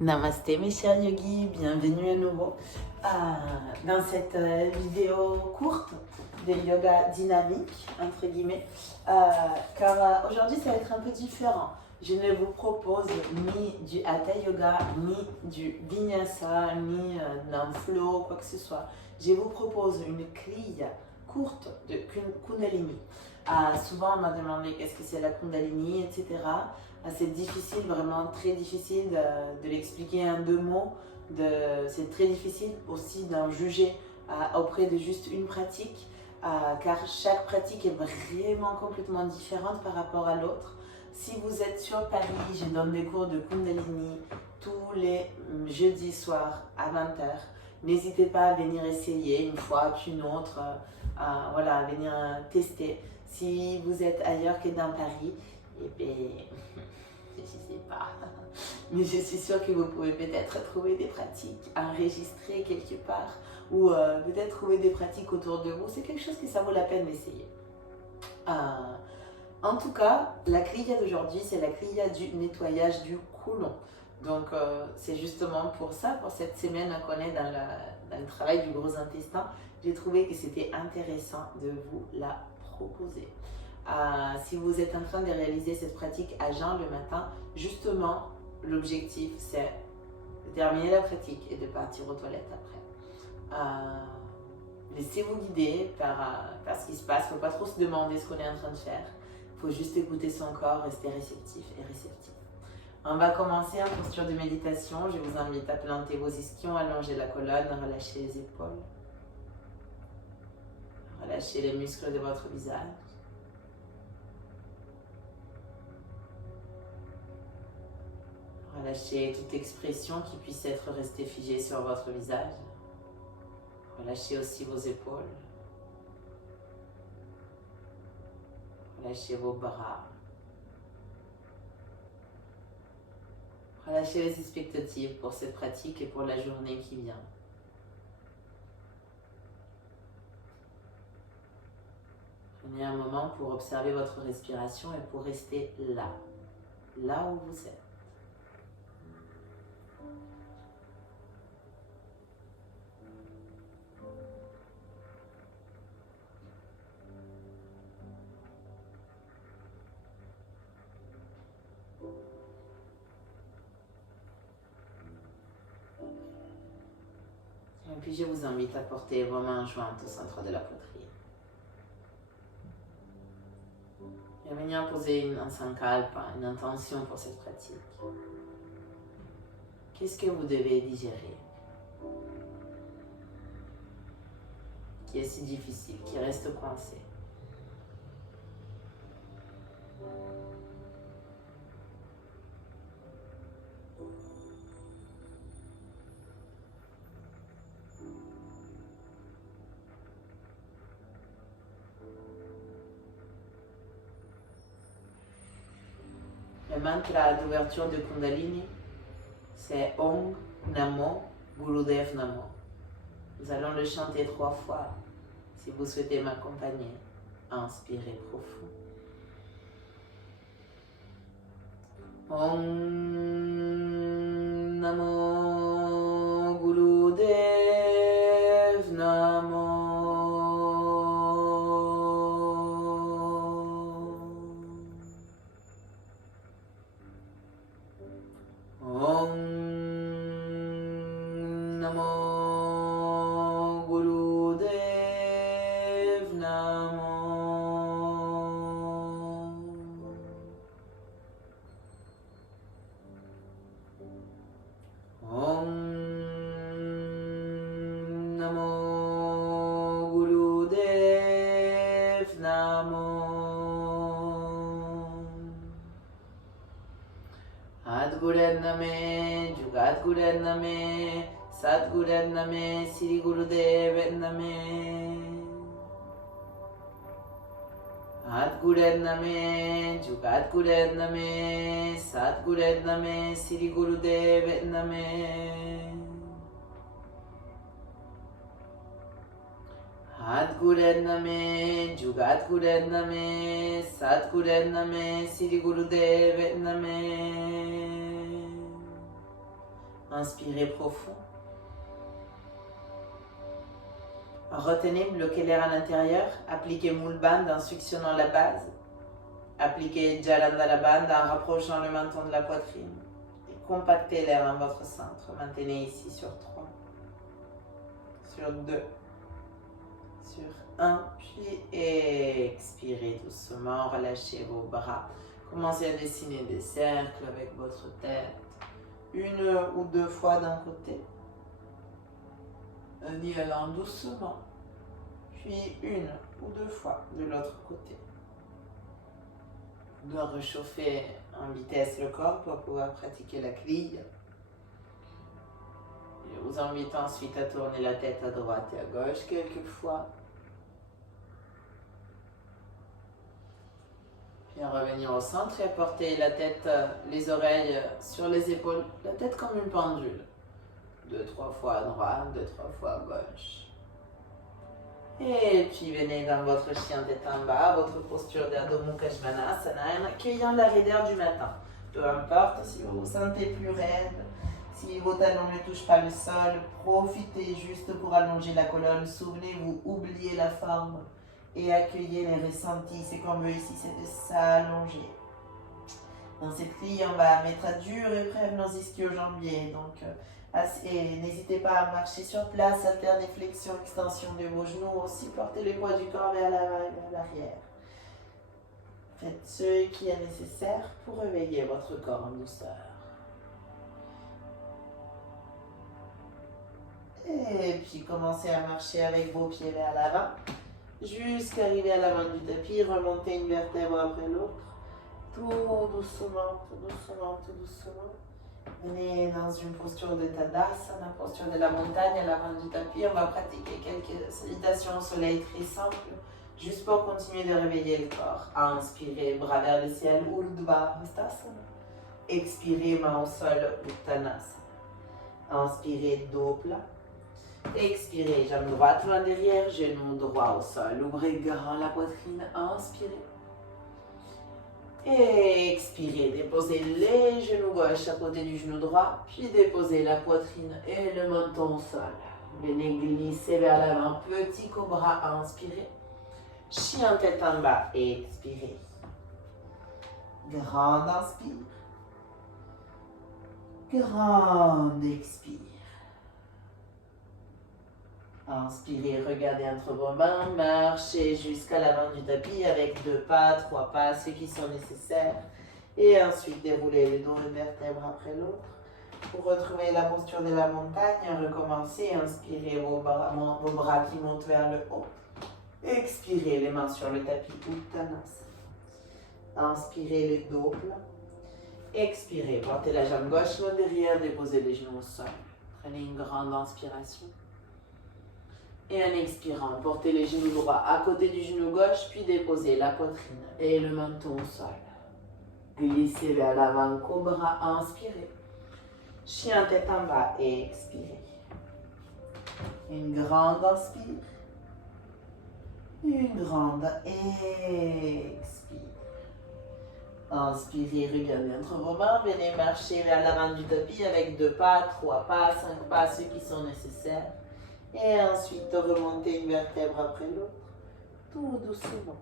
Namasté mes chers yogis, bienvenue à nouveau dans cette vidéo courte de yoga dynamique, entre guillemets, car aujourd'hui ça va être un peu différent. Je ne vous propose ni du Hatha Yoga, ni du Vinyasa, ni d'un flow, quoi que ce soit. Je vous propose une kriya courte de Kundalini. Souvent on m'a demandé qu'est-ce que c'est la Kundalini, etc. C'est difficile, vraiment très difficile de l'expliquer en 2 mots. C'est très difficile aussi d'en juger auprès de juste une pratique, car chaque pratique est vraiment complètement différente par rapport à l'autre. Si vous êtes sur Paris, je donne des cours de Kundalini tous les jeudis soirs à 20h. N'hésitez pas à venir essayer une fois puis une autre, voilà, à venir tester. Si vous êtes ailleurs que dans Paris, eh bien, je ne sais pas, mais je suis sûre que vous pouvez peut-être trouver des pratiques enregistrées quelque part ou peut-être trouver des pratiques autour de vous. C'est quelque chose que ça vaut la peine d'essayer. En tout cas, la kriya d'aujourd'hui, c'est la kriya du nettoyage du côlon. Donc, c'est justement pour ça, pour cette semaine qu'on est dans le travail du gros intestin, j'ai trouvé que c'était intéressant de vous la proposer. Si vous êtes en train de réaliser cette pratique à jeun le matin, justement, l'objectif, c'est de terminer la pratique et de partir aux toilettes après. Laissez-vous guider par ce qui se passe. Il ne faut pas trop se demander ce qu'on est en train de faire. Il faut juste écouter son corps, rester réceptif et réceptif. On va commencer en posture de méditation. Je vous invite à planter vos ischions, allonger la colonne, relâcher les épaules. Relâchez les muscles de votre visage. Relâchez toute expression qui puisse être restée figée sur votre visage. Relâchez aussi vos épaules. Relâchez vos bras. Relâchez les expectatives pour cette pratique et pour la journée qui vient. Prenez un moment pour observer votre respiration et pour rester là où vous êtes. Et puis je vous invite à porter vos mains jointes au centre de la poitrine. Et à venir poser un sankalpa, une intention pour cette pratique. Qu'est-ce que vous devez digérer? Qui est si difficile, qui reste coincé? Le mantra d'ouverture de Kundalini, c'est Om Namo Gurudev Namo. Nous allons le chanter 3 fois. Si vous souhaitez m'accompagner, inspirez profond. Om Namo Gurudev Namo. Om Namo Gurudev Namo. Om Namo Gurudev Namo. Adguren Name, Jugat Guren Name, Sadguren Name, Sri Gurudev Name. Adguren Name, Jugat Guren Name, Sadguren Name, Sri Gurudev Name. Adguren Name, Jugat Guren Name, Sadguren Name, Sri Gurudev Name. Inspirez profond. Retenez, bloquez l'air à l'intérieur. Appliquez Mula Bandha en suctionnant la base. Appliquez Jalandhara Bandha en rapprochant le menton de la poitrine. Et compactez l'air en votre centre. Maintenez ici sur 3, sur 2, sur 1. Puis expirez doucement. Relâchez vos bras. Commencez à dessiner des cercles avec votre tête. 1 ou 2 fois d'un côté. En y allant doucement. Puis 1 ou 2 fois de l'autre côté. On doit réchauffer en vitesse le corps pour pouvoir pratiquer la grille. Je vous invite ensuite à tourner la tête à droite et à gauche quelques fois. Puis à revenir au centre et à porter la tête, les oreilles sur les épaules, la tête comme une pendule. 2-3 fois à droite, 2-3 fois à gauche. Et puis venez dans votre chien tête en bas, votre posture d'Adho Mukha Svanasana, en accueillant la raideur du matin. Peu importe si vous vous sentez plus raide, si vos talons ne touchent pas le sol, profitez juste pour allonger la colonne. Souvenez-vous, oubliez la forme et accueillez les ressentis. Ce qu'on veut ici, c'est de s'allonger. Dans cette grille, on va mettre à dur épreuve nos ischio-jambiers. Donc, n'hésitez pas à marcher sur place, alternez flexion, extension de vos genoux, aussi portez le poids du corps vers l'avant et vers l'arrière. Faites ce qui est nécessaire pour réveiller votre corps en douceur. Et puis commencez à marcher avec vos pieds vers l'avant, jusqu'à arriver à l'avant du tapis, remontez une vertèbre après l'autre, tout doucement, tout doucement, tout doucement. Venez dans une posture de Tadasana, la posture de la montagne à l'avant du tapis. On va pratiquer quelques salutations au soleil très simples, juste pour continuer de réveiller le corps. Inspirez, bras vers le ciel, Urdhva Hastasana. Expirez, main au sol, Uttanasana. Inspirez, dos plat. Expirez, jambe droite loin derrière, genou droit au sol. Ouvrez grand la poitrine, inspirez. Et expirez, déposez les genoux gauche à côté du genou droit, puis déposez la poitrine et le menton au sol. Venez glisser vers l'avant, petit cobra, inspirez. Chien tête en bas, expirez. Grande inspire. Grande expire. Inspirez, regardez entre vos mains, marchez jusqu'à l'avant du tapis avec 2 pas, 3 pas, ceux qui sont nécessaires. Et ensuite, déroulez les dos une vertèbre après l'autre. Pour retrouver la posture de la montagne, recommencez, inspirez vos bras qui montent vers le haut. Expirez, les mains sur le tapis, Uttanasana. Inspirez les dos plat. Expirez, portez la jambe gauche loin derrière, déposez les genoux au sol. Prenez une grande inspiration. Et en expirant, portez les genoux droits à côté du genou gauche, puis déposez la poitrine et le menton au sol. Glissez vers l'avant, cobra, inspirez. Chien tête en bas, expirez. Une grande inspire. Une grande expire. Inspirez, regardez entre vos mains, venez marcher vers l'avant du tapis avec 2 pas, 3 pas, 5 pas, ceux qui sont nécessaires. Et ensuite, remontez une vertèbre après l'autre, tout doucement,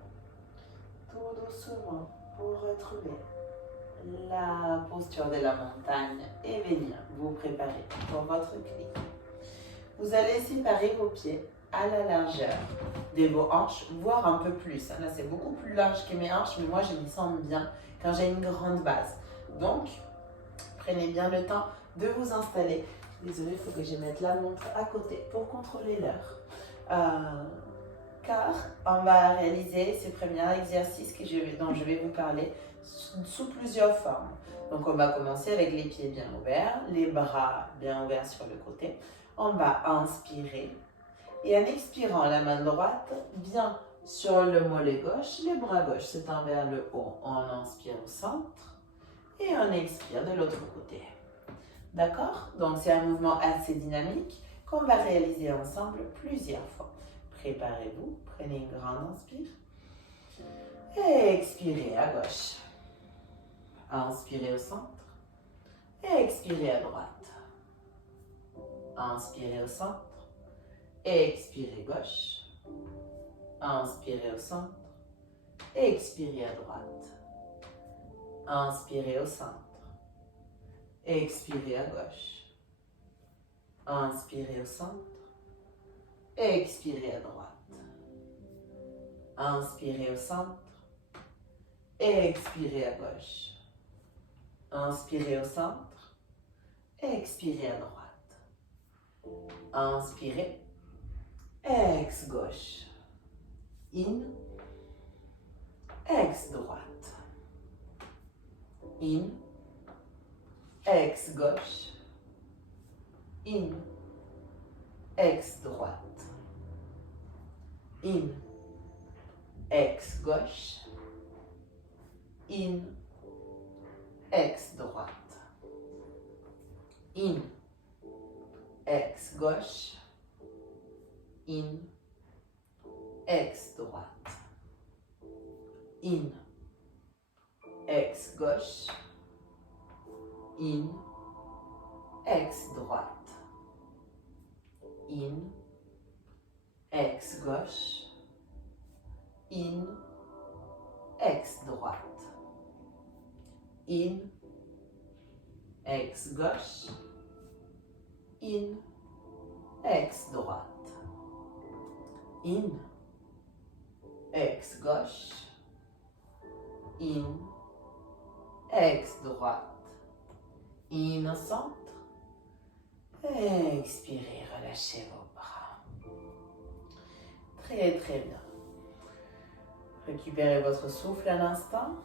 pour retrouver la posture de la montagne et venir vous préparer pour votre cri. Vous allez séparer vos pieds à la largeur de vos hanches, voire un peu plus. Là, c'est beaucoup plus large que mes hanches, mais moi, je me sens bien quand j'ai une grande base. Donc, prenez bien le temps de vous installer. Désolée, il faut que je mette la montre à côté pour contrôler l'heure. Car on va réaliser ce premier exercice dont je vais vous parler sous plusieurs formes. Donc on va commencer avec les pieds bien ouverts, les bras bien ouverts sur le côté. On va inspirer et en expirant la main droite bien sur le mollet gauche, les bras gauche se tendent vers le haut. On inspire au centre et on expire de l'autre côté. D'accord? Donc c'est un mouvement assez dynamique qu'on va réaliser ensemble plusieurs fois. Préparez-vous, prenez une grande inspire. Et expirez à gauche. Inspirez au centre. Et expirez à droite. Inspirez au centre. Expirez gauche. Inspirez au centre. Expirez à droite. Inspirez au centre. Expirez à gauche. Inspirez au centre. Expirez à droite. Inspirez au centre. Expirez à gauche. Inspirez au centre. Expirez à droite. Inspirez. Ex gauche. In. Ex droite. In. Ex gauche. In. Ex droite. In. Ex gauche. In. Ex droite. In. Ex gauche. In. Ex droite. In. Ex gauche. In. Ex droite. In. Ex gauche. In. Ex droite. In. Ex gauche. In. Ex droite. In. Ex gauche. In. Ex droite. In au centre. Expirez, relâchez vos bras. Très très bien. Récupérez votre souffle un instant.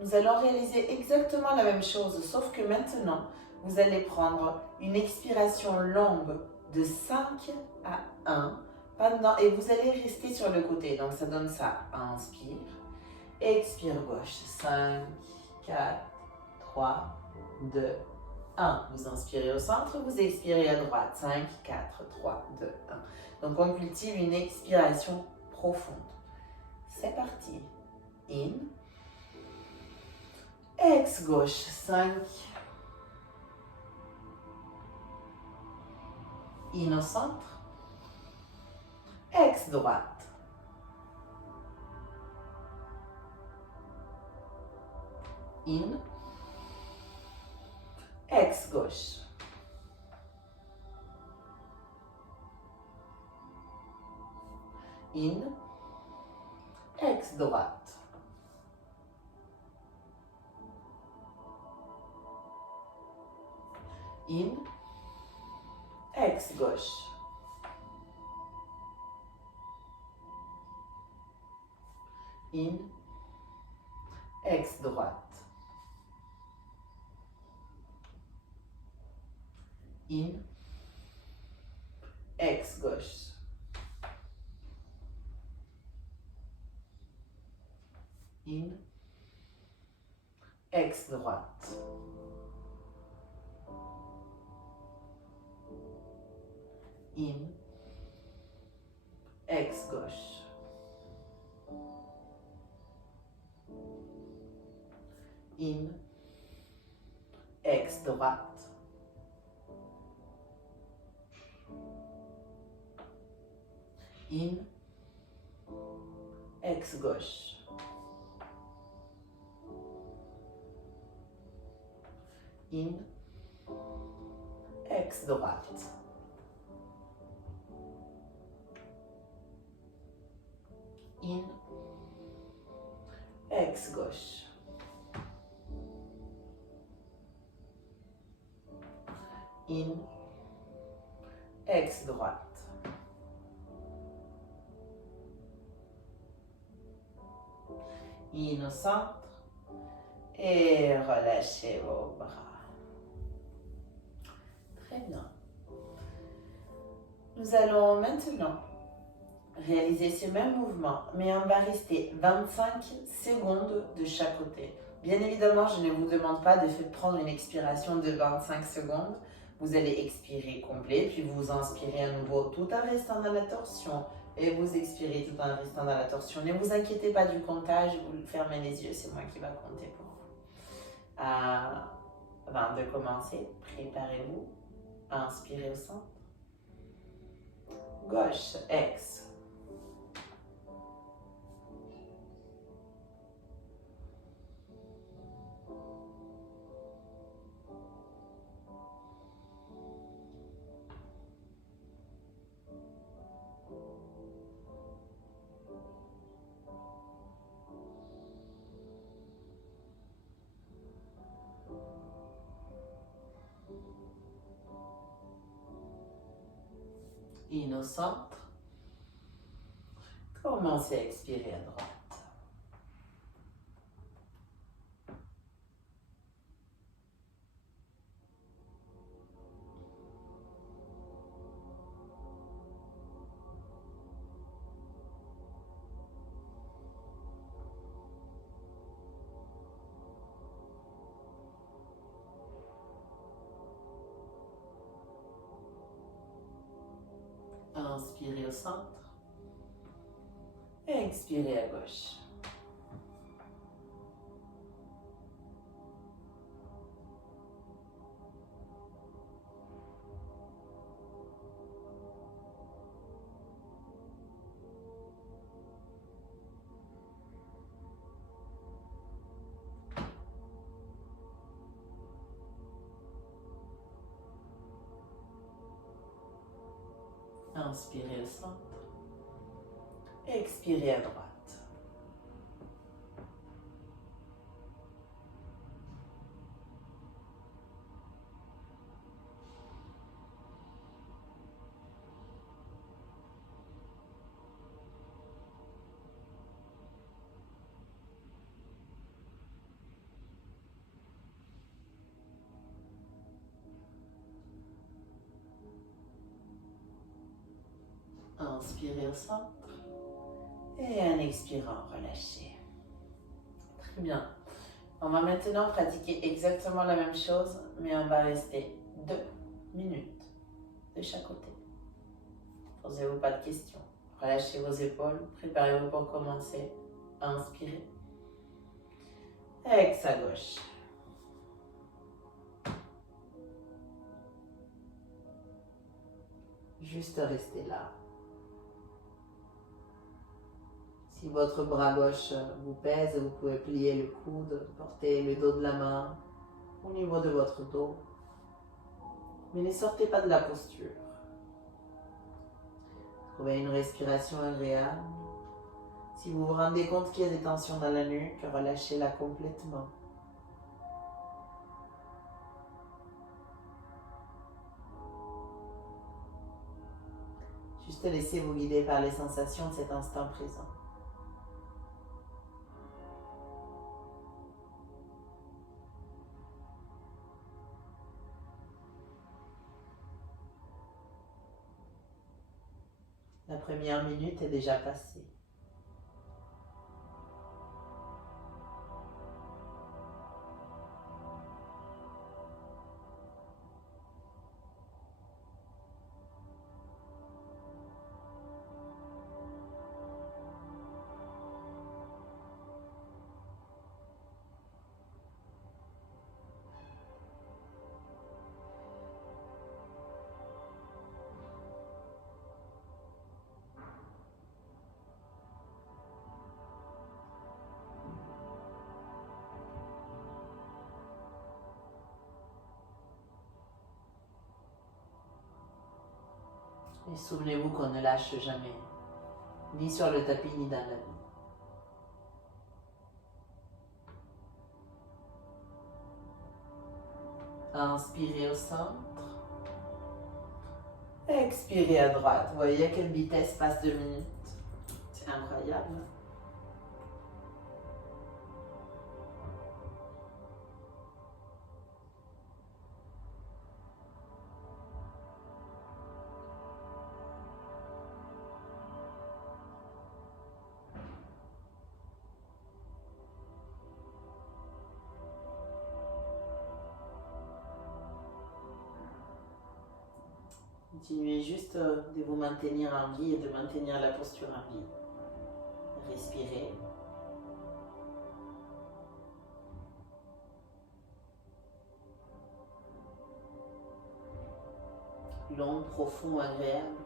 Nous allons réaliser exactement la même chose, sauf que maintenant, vous allez prendre une expiration longue de 5 à 1 et vous allez rester sur le côté. Donc ça donne ça. Inspire. Expire gauche. 5, 4, 3, 2, 1. Vous inspirez au centre, vous expirez à droite. 5, 4, 3, 2, 1. Donc on cultive une expiration profonde. C'est parti. In. Ex gauche. 5. In au centre. Ex droite. In. Ex gauche. In. Ex droite. In. Ex gauche. In. Ex droite. In. Ex gauche. In. Ex droite. In. Ex gauche. In. Ex droite. In. Ex gauche. In. Ex droite. In. Ex gauche. In. Ex droite. In au centre et relâchez vos bras. Très bien. Nous allons maintenant réaliser ce même mouvement, mais on va rester 25 secondes de chaque côté. Bien évidemment, je ne vous demande pas de prendre une expiration de 25 secondes. Vous allez expirer complet, puis vous inspirez à nouveau tout en restant dans la torsion. Et vous expirez tout en restant dans la torsion. Ne vous inquiétez pas du comptage, vous fermez les yeux, c'est moi qui va compter pour vous. Avant de commencer, préparez-vous. Inspirez au centre. Gauche, ex. In au centre. Commencez à expirer à droite. Inspirez au centre. Et expirez à gauche. Inspirez au centre. Expirez à droite. Inspirez au centre. Et en expirant, relâchez. Très bien. On va maintenant pratiquer exactement la même chose, mais on va rester 2 minutes de chaque côté. Posez-vous pas de questions. Relâchez vos épaules. Préparez-vous pour commencer. Inspirez. Ex à gauche. Juste restez là. Si votre bras gauche vous pèse, vous pouvez plier le coude, porter le dos de la main au niveau de votre dos. Mais ne sortez pas de la posture. Trouvez une respiration agréable. Si vous vous rendez compte qu'il y a des tensions dans la nuque, relâchez-la complètement. Juste laissez-vous guider par les sensations de cet instant présent. La première minute est déjà passée. Et souvenez-vous qu'on ne lâche jamais, ni sur le tapis, ni dans la vie. Inspirez au centre. Expirez à droite. Vous voyez à quelle vitesse passe 2 minutes. C'est incroyable. Continuez juste de vous maintenir en vie et de maintenir la posture en vie. Respirez. Long, profond, agréable.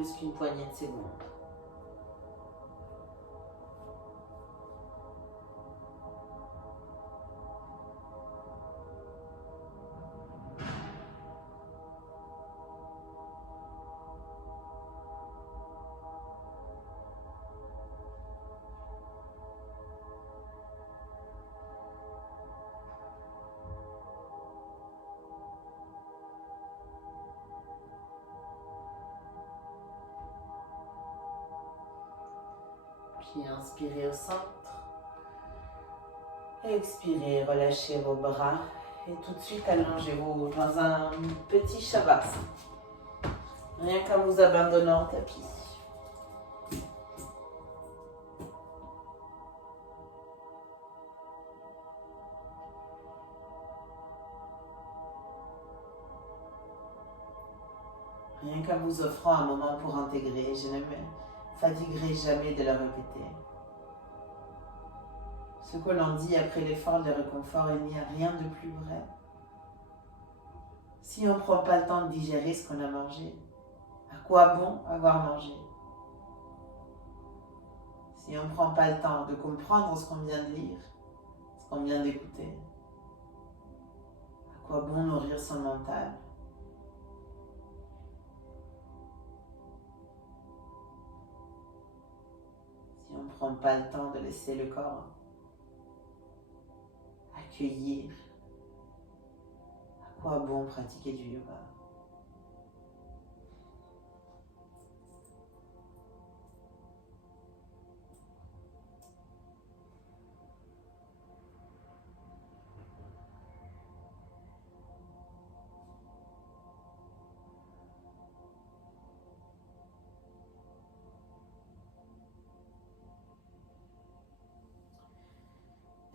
plus qu'une poignée de secondes. Puis inspirez au centre. Expirez, relâchez vos bras et tout de suite allongez-vous dans un petit shavasana. Rien qu'en vous abandonnant au tapis. Rien qu'en vous offrant un moment pour intégrer, je ne me fatiguerai jamais de le répéter. Ce que l'on dit après l'effort de réconfort, il n'y a rien de plus vrai. Si on ne prend pas le temps de digérer ce qu'on a mangé, à quoi bon avoir mangé? Si on ne prend pas le temps de comprendre ce qu'on vient de lire, ce qu'on vient d'écouter, à quoi bon nourrir son mental? Si on ne prend pas le temps de laisser le corps accueillir, à quoi bon pratiquer du yoga?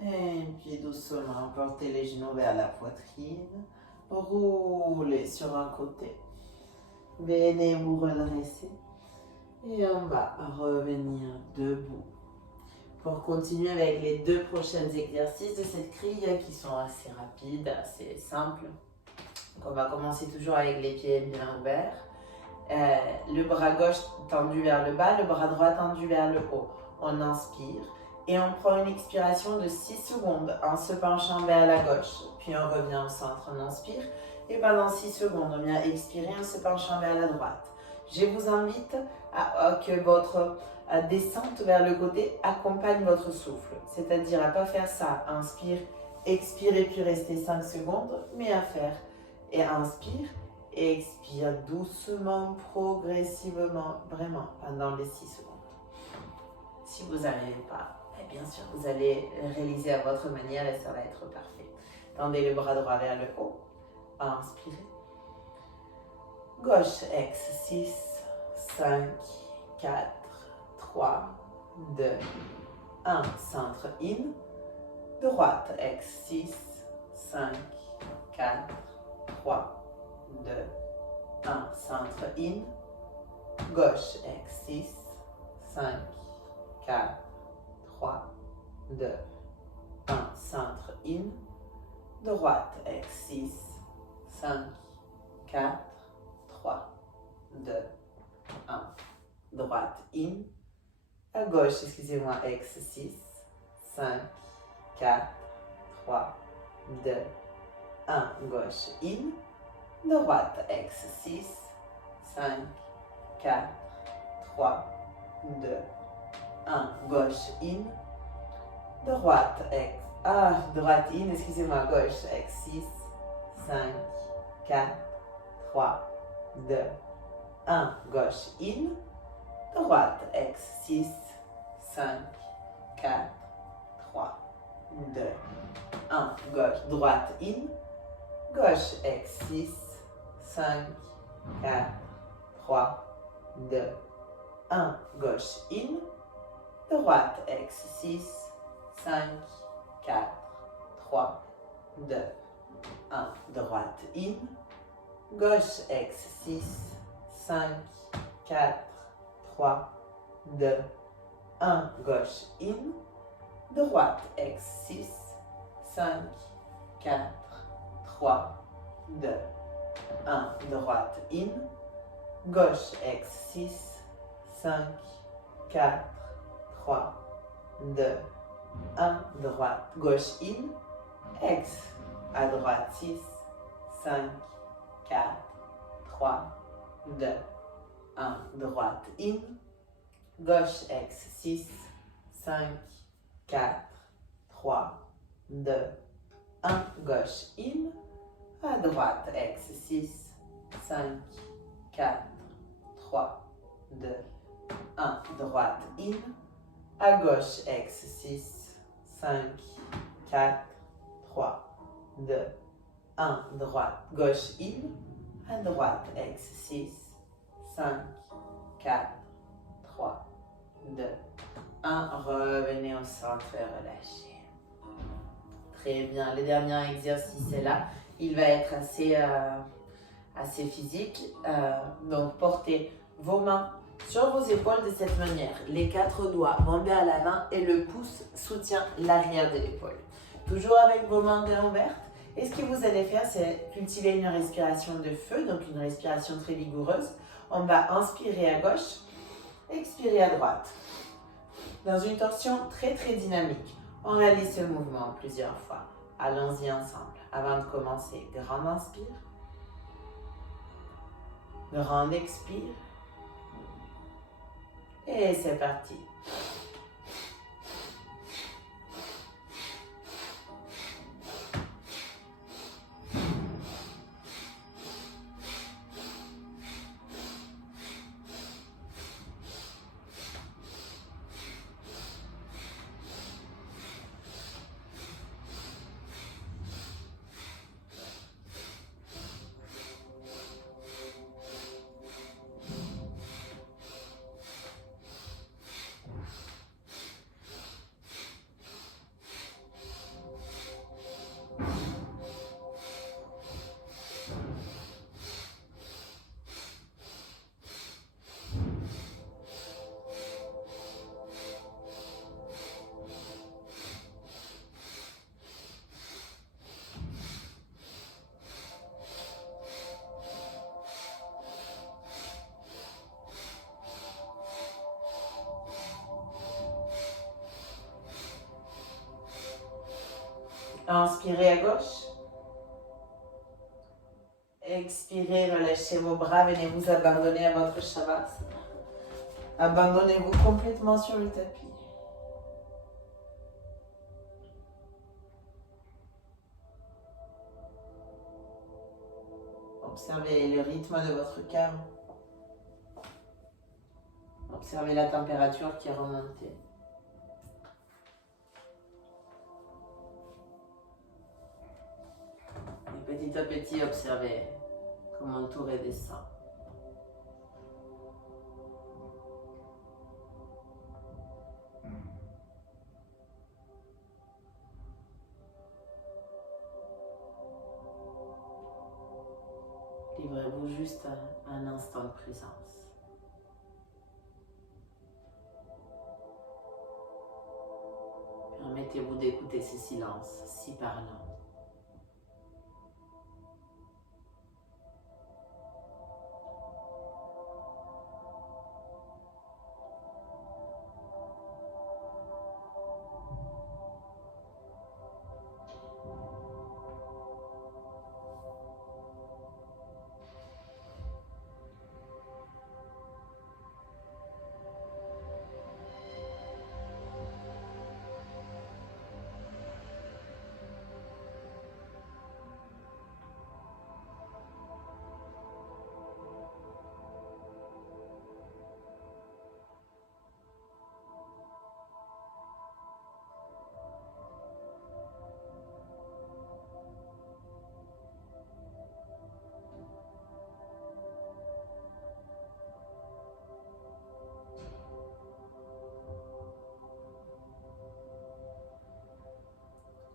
Et puis doucement, portez les genoux vers la poitrine, roulez sur un côté, venez vous redresser et on va revenir debout pour continuer avec les deux prochains exercices de cette grille qui sont assez rapides, assez simples. Donc on va commencer toujours avec les pieds bien ouverts, le bras gauche tendu vers le bas, le bras droit tendu vers le haut. On inspire. Et on prend une expiration de 6 secondes en se penchant vers la gauche. Puis on revient au centre, on inspire. Et pendant 6 secondes, on vient expirer en se penchant vers la droite. Je vous invite à que votre descente vers le côté accompagne votre souffle. C'est-à-dire à ne pas faire ça. Inspire, expire et puis rester 5 secondes. Mais à faire. Et inspire, expire doucement, progressivement, vraiment pendant les 6 secondes. Si vous n'arrivez pas, bien sûr, vous allez réaliser à votre manière et ça va être parfait. Tendez le bras droit vers le haut. Inspirez. Gauche, ex, 6, 5, 4, 3, 2, 1. Centre, in. Droite, ex, 6, 5, 4, 3, 2, 1. Centre, in. Gauche, ex, 6, 5, 4, 3, 2, 1, centre, in, droite, ex, 6, 5, 4, 3, 2, 1, droite, in, à gauche, excusez-moi, ex, 6, 5, 4, 3, 2, 1, gauche, in, droite, ex, 6, 5, 4, 3, 2, 1, gauche, in, droite, droite, in, excusez-moi, gauche, ex, 6, 5, 4, 3, 2, 1, gauche, in, droite, ex, 6, 5, 4, 3, 2, 1, gauche, droite, in, gauche, ex, 6, 5, 4, 3, 2, 1, gauche, in, droite, ex, 6, 5, 4, 3, 2, 1, droite, in, gauche, ex, 6, 5, 4, 3, 2, 1, gauche, in, droite, ex, 6, 5, 4, 3, 2, 1, droite, in, Gauche, ex, 6, 5, 4, 3, 2, 1. Droite, gauche, in, ex. À droite, 6, 5, 4, 3, 2, 1. Droite, in. Gauche, ex, 6, 5, 4, 3, 2, 1. Gauche, in. À droite, ex, 6, 5, 4, 3, 2, 1. Droite, in. À gauche, ex, 6, 5, 4, 3, 2, 1. Droite, gauche, in. À droite, ex, 6, 5, 4, 3, 2, 1. Revenez au centre et relâchez. Très bien. Le dernier exercice est là. Il va être assez physique. Donc, portez vos mains sur vos épaules de cette manière. Les 4 doigts bombés à l'avant et le pouce soutient l'arrière de l'épaule. Toujours avec vos mains bien ouvertes. Et ce que vous allez faire, c'est cultiver une respiration de feu, donc une respiration très vigoureuse. On va inspirer à gauche, expirer à droite. Dans une torsion très dynamique. On réalise ce mouvement plusieurs fois. Allons-y ensemble. Avant de commencer, grand inspire. Grand expire. Et c'est parti. Inspirez à gauche. Expirez, relâchez vos bras, venez vous abandonner à votre shavasana. Abandonnez-vous complètement sur le tapis. Observez le rythme de votre cœur. Observez la température qui est remontée. Et petit à petit, observez comment le tout redescend. Livrez-vous juste un instant de présence. Permettez-vous d'écouter ce silence si parlant.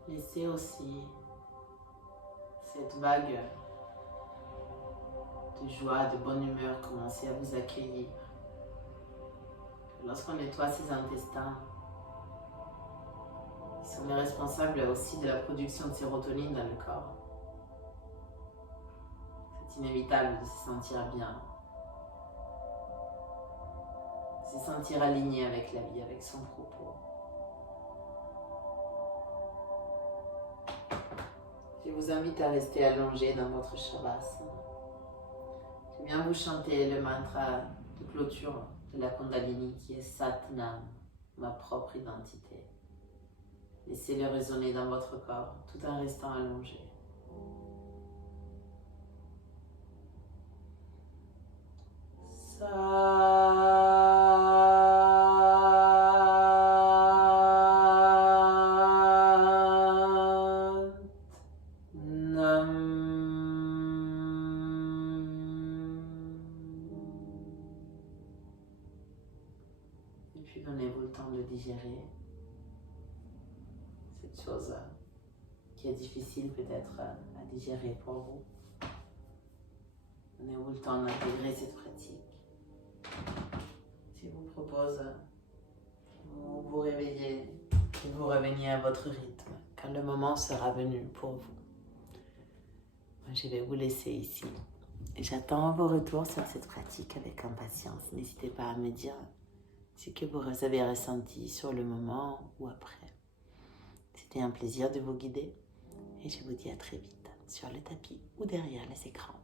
Laissez aussi cette vague de joie, de bonne humeur commencer à vous accueillir. Lorsqu'on nettoie ses intestins, ils sont les responsables aussi de la production de sérotonine dans le corps. C'est inévitable de se sentir bien se sentir aligné avec la vie, avec son propos. Je vous invite à rester allongé dans votre shavasana. Je viens vous chanter le mantra de clôture de la Kundalini qui est Satnam, ma propre identité. Laissez-le résonner dans votre corps tout en restant allongé. Et puis donnez-vous le temps de digérer cette chose qui est difficile peut-être à digérer pour vous. Donnez-vous le temps d'intégrer cette pratique. Je vous propose que vous vous réveillez, que vous reveniez à votre rythme quand le moment sera venu pour vous. Moi, je vais vous laisser ici. Et j'attends vos retours sur cette pratique avec impatience. N'hésitez pas à me dire ce que vous avez ressenti sur le moment ou après. C'était un plaisir de vous guider et je vous dis à très vite sur le tapis ou derrière les écrans.